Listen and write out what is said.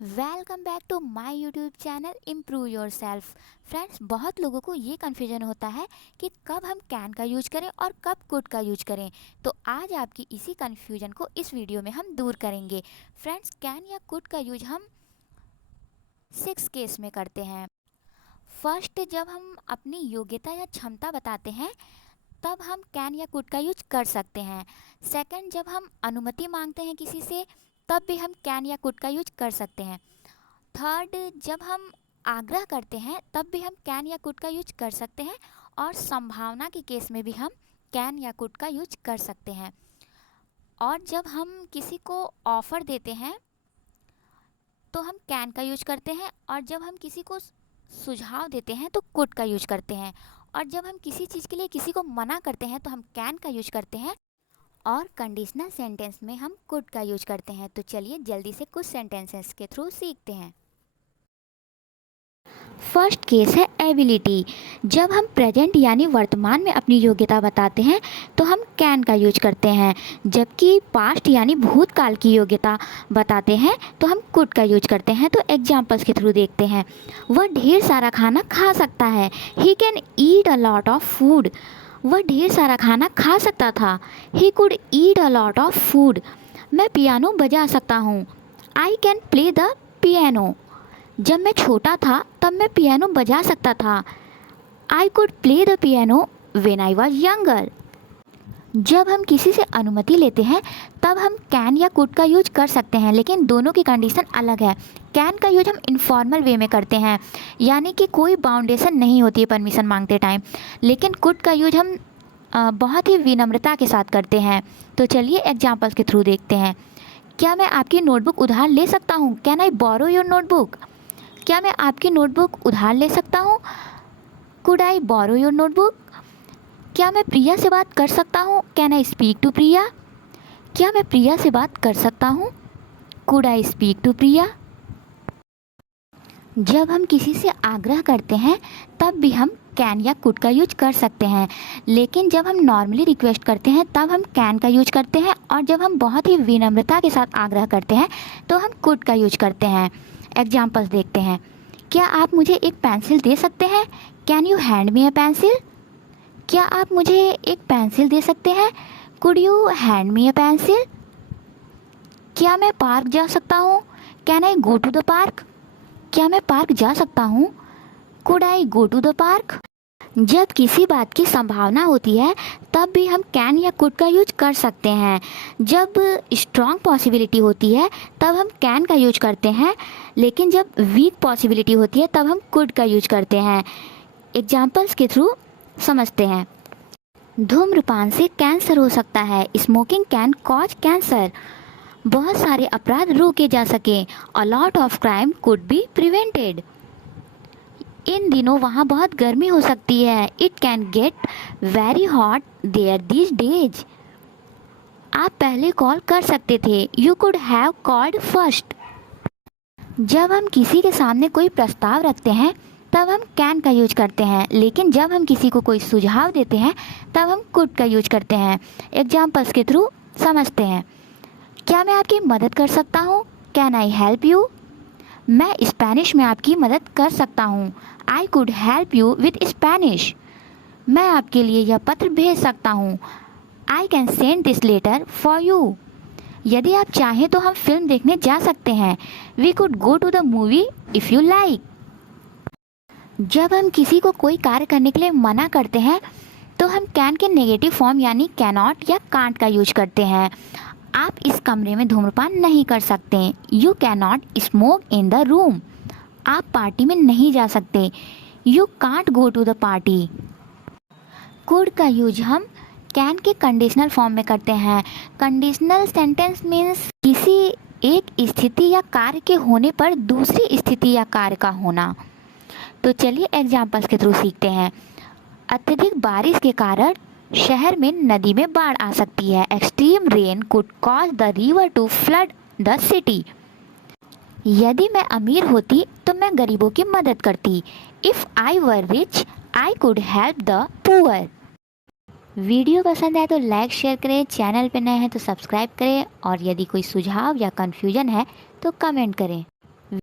Welcome back to my YouTube channel improve yourself. Friends, बहुत लोगों को ये कन्फ्यूजन होता है कि कब हम कैन का यूज करें और कब कुड का यूज करें। तो आज आपकी इसी कन्फ्यूजन को इस वीडियो में हम दूर करेंगे। फ्रेंड्स, कैन या कुड का यूज हम 6 केस में करते हैं। फर्स्ट, जब हम अपनी योग्यता या क्षमता बताते हैं तब हम कैन या कुड का यूज कर सकते हैं। सेकंड, जब हम अनुमति मांगते हैं किसी से तब भी हम कैन या कुड का यूज कर सकते हैं। थर्ड, जब हम आग्रह करते हैं तब भी हम कैन या कुड का यूज कर सकते हैं। और संभावना के केस में भी हम कैन या कुड का यूज कर सकते हैं। और जब हम किसी को ऑफ़र देते हैं तो हम कैन का यूज करते हैं, और जब हम किसी को सुझाव देते हैं तो कुड का यूज करते हैं। और जब हम किसी चीज़ के लिए किसी को मना करते हैं तो हम कैन का यूज करते हैं। और कंडीशनल सेंटेंस में हम कुड का यूज करते हैं। तो चलिए जल्दी से कुछ सेंटेंसेस के थ्रू सीखते हैं। फर्स्ट केस है एबिलिटी। जब हम प्रेजेंट यानी वर्तमान में अपनी योग्यता बताते हैं तो हम कैन का यूज करते हैं, जबकि पास्ट यानी भूतकाल की योग्यता बताते हैं तो हम कुड का यूज करते हैं। तो एग्जांपल्स के थ्रू देखते हैं। वह ढेर सारा खाना खा सकता है। He can eat a lot of food. वह ढेर सारा खाना खा सकता था। He could eat a lot of food. मैं पियानो बजा सकता हूँ। I can play the piano. जब मैं छोटा था तब मैं पियानो बजा सकता था। I could play the piano when I was younger. जब हम किसी से अनुमति लेते हैं तब हम कैन या कुड का यूज कर सकते हैं, लेकिन दोनों की कंडीशन अलग है। कैन का यूज हम इनफॉर्मल वे में करते हैं, यानी कि कोई बाउंडेशन नहीं होती है परमिशन मांगते टाइम। लेकिन कुड का यूज हम बहुत ही विनम्रता के साथ करते हैं। तो चलिए एग्जाम्पल्स के थ्रू देखते हैं। क्या मैं आपकी नोटबुक उधार ले सकता हूँ? Can I borrow your notebook? क्या मैं आपकी नोटबुक उधार ले सकता हूँ? Could I borrow your notebook? क्या मैं प्रिया से बात कर सकता हूँ? Can I speak to Priya? क्या मैं प्रिया से बात कर सकता हूँ? Could I speak to Priya? जब हम किसी से आग्रह करते हैं तब भी हम कैन या कुड का यूज कर सकते हैं, लेकिन जब हम नॉर्मली रिक्वेस्ट करते हैं तब हम कैन का यूज करते हैं, और जब हम बहुत ही विनम्रता के साथ आग्रह करते हैं तो हम कुड का यूज करते हैं। एग्जाम्पल्स देखते हैं। क्या आप मुझे एक पेंसिल दे सकते हैं? Can you hand me a pencil? क्या आप मुझे एक पेंसिल दे सकते हैं? Could you hand me a pencil? क्या मैं पार्क जा सकता हूँ? Can I go to the park? क्या मैं पार्क जा सकता हूँ? Could I go to the park? जब किसी बात की संभावना होती है तब भी हम कैन या कुड का यूज कर सकते हैं। जब स्ट्रॉन्ग पॉसिबिलिटी होती है तब हम कैन का यूज करते हैं, लेकिन जब वीक पॉसिबिलिटी होती है तब हम कुड का यूज करते हैं। एग्जाम्पल्स के थ्रू समझते हैं। धूम्रपान से कैंसर हो सकता है। Smoking can cause cancer. बहुत सारे अपराध रोके जा सकें। A lot of crime could be prevented. इन दिनों वहाँ बहुत गर्मी हो सकती है। It can get very hot there these days. आप पहले कॉल कर सकते थे। You could have called first. जब हम किसी के सामने कोई प्रस्ताव रखते हैं तब हम कैन का यूज करते हैं, लेकिन जब हम किसी को कोई सुझाव देते हैं तब हम कुड का यूज करते हैं। एग्जाम्पल्स के थ्रू समझते हैं। क्या मैं आपकी मदद कर सकता हूँ? Can I help you? मैं स्पेनिश में आपकी मदद कर सकता हूँ। I could help you with Spanish. मैं आपके लिए यह पत्र भेज सकता हूँ। I can send this letter for you. यदि आप चाहें तो हम फिल्म देखने जा सकते हैं। We could go to the movie if you like. जब हम किसी को कोई कार्य करने के लिए मना करते हैं तो हम कैन के नेगेटिव फॉर्म यानी कैनॉट या कांट का यूज करते हैं। आप इस कमरे में धूम्रपान नहीं कर सकते। You can not smoke in the room. आप पार्टी में नहीं जा सकते। You can't go to the party. Could का यूज हम कैन के कंडीशनल फॉर्म में करते हैं। कंडीशनल सेंटेंस मीन्स किसी एक स्थिति या कार्य के होने पर दूसरी स्थिति या कार्य का होना। तो चलिए एग्जाम्पल्स के थ्रू सीखते हैं। अत्यधिक बारिश के कारण शहर में नदी में बाढ़ आ सकती है। Extreme rain could cause the river to flood the city. यदि मैं अमीर होती तो मैं गरीबों की मदद करती। If I were rich I could help the poor. Video पसंद है तो लाइक शेयर करें, चैनल पे नए हैं तो सब्सक्राइब करें, और यदि कोई सुझाव या कन्फ्यूजन है तो कमेंट करें।